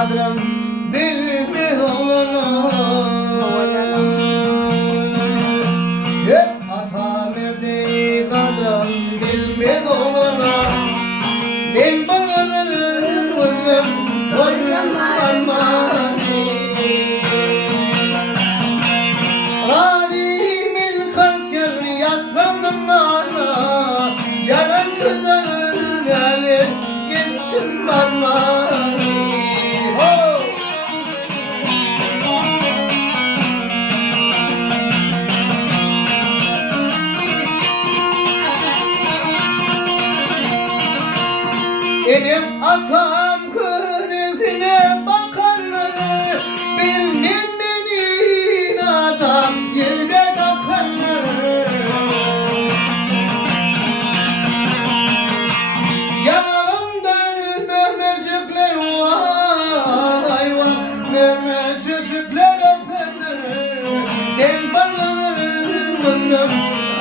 kadrım bilmez olanı. Ata verdi kadrım bilmez olanı. Ben bağlanır oğlum soyum armani. Ralimil kalkel yatsam dımlarına. Yalan södarır gelir geçtim armani. Benim atam krizine bakanları bilmem benim adam yine bakanları. Yanağımda mermecikler vay vay mermecikler öpenler. Ben bağlanırım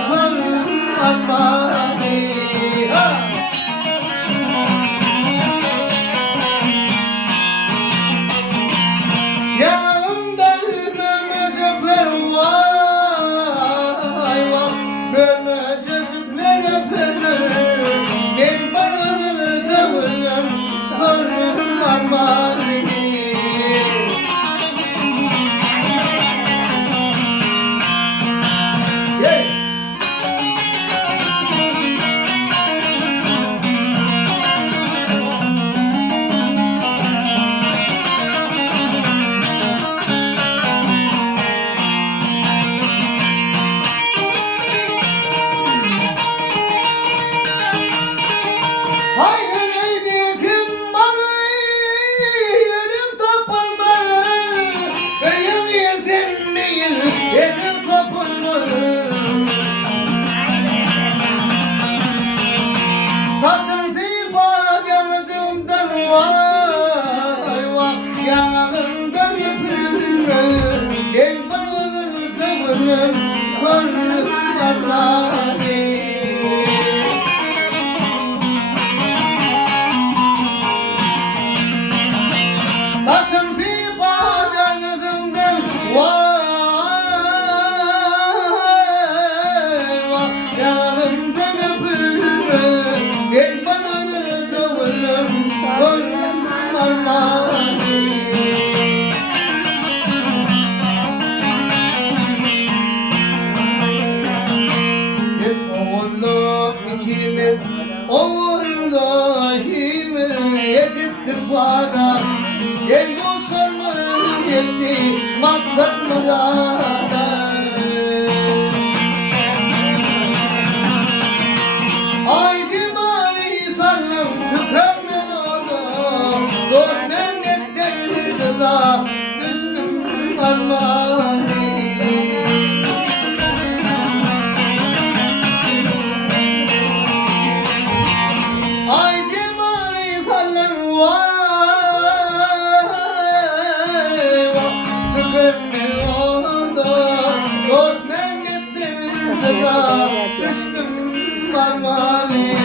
sorun armani. Yanağımdan memecikler vay vay memecikler öpenler. Ben bağlanır savunum sorun armani. Saçım sipar yanacımdan vay vay yanağımdan öpülme. Ben bağlanır savunum sorun armani. Saçım sipar yanacımdan vay vay yanağımdan öpülme. Ben bağlanır savunum sorun armani. Oğlum ikimiz oğulluğimi yedittik vada. Ben bu sormam yetti maksat murada. Ay zimani sallam tükenmen oğlum. Dost memletten rıza düştüm armani. Ay zimani sallam vay vay tükenmen oğlum. Dost memletten rıza düştüm armani.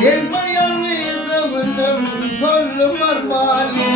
Gel bayanı savunum sorun armani.